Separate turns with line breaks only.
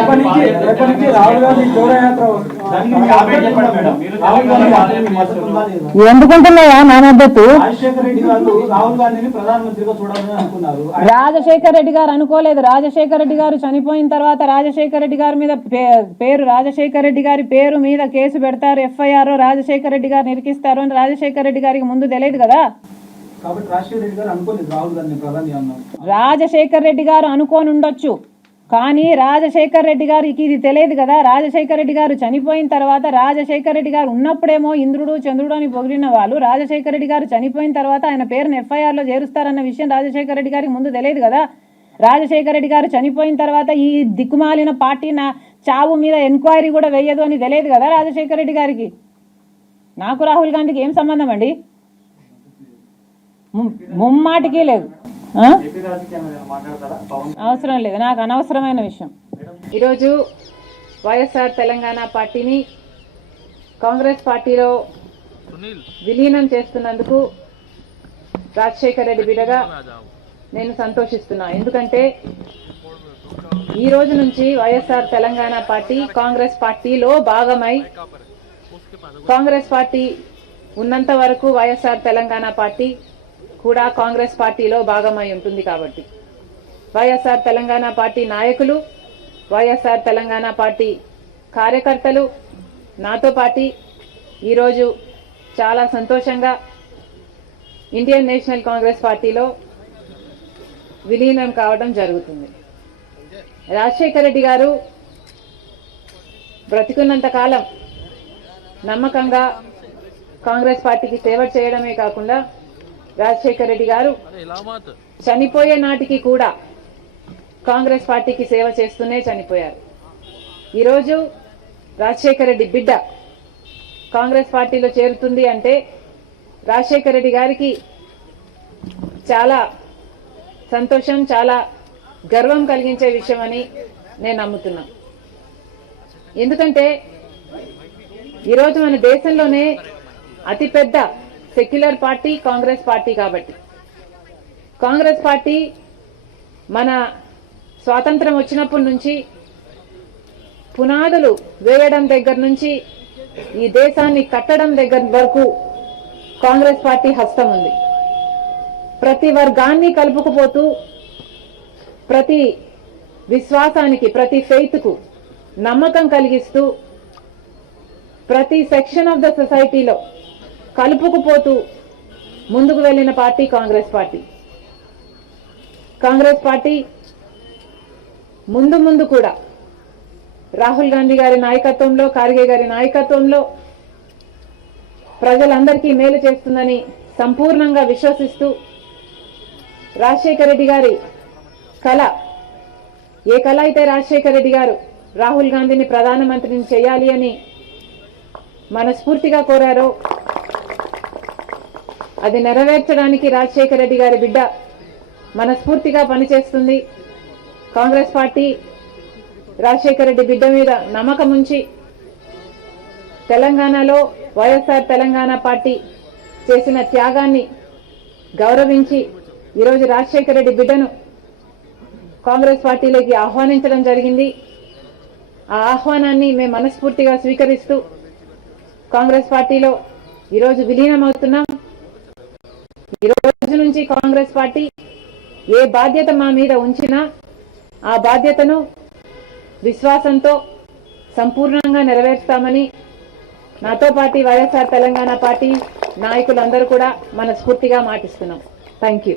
రేపటి నుంచి రేపటి నుంచి రాహుల్ గాంధీ జోడయాత్ర?
ఎందుకుంటున్నాయా నా మద్దతు
రాజశేఖర రెడ్డి గారు
అనుకోలేదు. రాజశేఖర్ రెడ్డి గారు చనిపోయిన తర్వాత రాజశేఖర్ రెడ్డి గారి మీద పే- పేరు రాజశేఖర్ రెడ్డి గారి పేరు మీద కేసు పెడతారు ఎఫ్ఐఆర్ రాజశేఖర్ రెడ్డి గారు నిరికిస్తారు అని రాజశేఖర్ రెడ్డి గారికి ముందు తెలియదు కదా?
కాబట్టి రాజశేఖర రెడ్డి గారు అనుకోలేదు రాహుల్ ప్రధాని అన్నారు.
రాజశేఖర్ రెడ్డి గారు అనుకోని ఉండొచ్చు కానీ రాజశేఖర్ రెడ్డి గారికి ఇది తెలియదు కదా రాజశేఖర్ రెడ్డి గారు చనిపోయిన తర్వాత రాజశేఖర్ రెడ్డి గారు ఉన్నప్పుడేమో ఇంద్రుడు చంద్రుడు అని పొగిడిన వాళ్ళు రాజశేఖర్ రెడ్డి గారు చనిపోయిన తర్వాత ఆయన పేరును ఎఫ్ఐఆర్లో చేరుస్తారన్న విషయం రాజశేఖర్ రెడ్డి గారికి ముందు తెలియదు కదా. రాజశేఖర్ రెడ్డి గారు చనిపోయిన తర్వాత ఈ దిక్కుమాలిన పార్టీ నా చావు మీద ఎంక్వైరీ కూడా వేయదు అని తెలియదు కదా రాజశేఖర్ రెడ్డి గారికి. నాకు రాహుల్ గాంధీకి ఏం సంబంధం అండి? ముమ్మాటికి లేదు. అవసరం లేదు. నాకు అనవసరమైన విషయం. ఈరోజు వైఎస్ఆర్ తెలంగాణ పార్టీని కాంగ్రెస్ పార్టీలో విలీనం చేస్తున్నందుకు రాజశేఖర్ రెడ్డి బిడగా నేను సంతోషిస్తున్నా. ఎందుకంటే ఈ రోజు నుంచి వైఎస్ఆర్ తెలంగాణ పార్టీ కాంగ్రెస్ పార్టీలో భాగమై కాంగ్రెస్ పార్టీ ఉన్నంత వరకు వైఎస్ఆర్ తెలంగాణ పార్టీ కూడా కాంగ్రెస్ పార్టీలో భాగమై ఉంటుంది కాబట్టి. వైఎస్ఆర్ తెలంగాణ పార్టీ నాయకులు వైఎస్ఆర్ తెలంగాణ పార్టీ కార్యకర్తలు నాతో పాటి ఈరోజు చాలా సంతోషంగా ఇండియన్ నేషనల్ కాంగ్రెస్ పార్టీలో విలీనం కావడం జరుగుతుంది. రాజశేఖర రెడ్డి గారు బ్రతికున్నంత కాలం నమ్మకంగా కాంగ్రెస్ పార్టీకి సేవ చేయడమే కాకుండా రాజశేఖర రెడ్డి గారు చనిపోయే నాటికి కూడా కాంగ్రెస్ పార్టీకి సేవ చేస్తూనే చనిపోయారు. ఈరోజు రాజశేఖర రెడ్డి బిడ్డ కాంగ్రెస్ పార్టీలో చేరుతుంది అంటే రాజశేఖర రెడ్డి గారికి చాలా సంతోషం చాలా గర్వం కలిగించే విషయం అని నేను నమ్ముతున్నా. ఎందుకంటే ఈరోజు మన దేశంలోనే అతిపెద్ద సెక్యులర్ పార్టీ కాంగ్రెస్ పార్టీ కాబట్టి. కాంగ్రెస్ పార్టీ మన స్వాతంత్రం వచ్చినప్పటి నుంచి పునాదులు వేయడం దగ్గర నుంచి ఈ దేశాన్ని కట్టడం దగ్గర వరకు కాంగ్రెస్ పార్టీ హస్తం ఉంది. ప్రతి వర్గాన్ని కలుపుకుపోతూ ప్రతి విశ్వాసానికి ప్రతి ఫెయిత్కు నమ్మకం కలిగిస్తూ ప్రతి సెక్షన్ ఆఫ్ ద సొసైటీలో కలుపుకుపోతూ ముందుకు వెళ్ళిన party Congress party. Congress party ముందు ముందు కూడా రాహుల్ గాంధీ గారి నాయకత్వంలో ఖార్గే గారి నాయకత్వంలో ప్రజలందరికీ మేలు చేస్తుందని సంపూర్ణంగా విశ్వసిస్తూ రాజశేఖర రెడ్డి గారి కళ ఏ కళ అయితే రాజశేఖర రెడ్డి గారు రాహుల్ గాంధీని ప్రధానమంత్రిని చేయాలి అని మనస్ఫూర్తిగా కోరారో అది నెరవేర్చడానికి రాజశేఖర రెడ్డి గారి బిడ్డ మనస్ఫూర్తిగా పనిచేస్తుంది. కాంగ్రెస్ పార్టీ రాజశేఖర రెడ్డి బిడ్డ మీద నమ్మకం ఉంచి తెలంగాణలో వైఎస్ఆర్ తెలంగాణ పార్టీ చేసిన త్యాగాన్ని గౌరవించి ఈరోజు రాజశేఖర రెడ్డి బిడ్డను కాంగ్రెస్ పార్టీలోకి ఆహ్వానించడం జరిగింది. ఆ ఆహ్వానాన్ని మేము మనస్ఫూర్తిగా స్వీకరిస్తూ కాంగ్రెస్ పార్టీలో ఈరోజు విలీనం అవుతున్నాం ఈ రోజు నుంచి కాంగ్రెస్ పార్టీ ఏ బాధ్యత మా మీద ఉంచినా ఆ బాధ్యతను విశ్వాసంతో సంపూర్ణంగా నెరవేర్స్తామని నాతో పాటు వైఎస్ఆర్ తెలంగాణ పార్టీ నాయకులందరూ కూడా మన స్ఫూర్తిగా మాటిస్తున్నాం. Thank you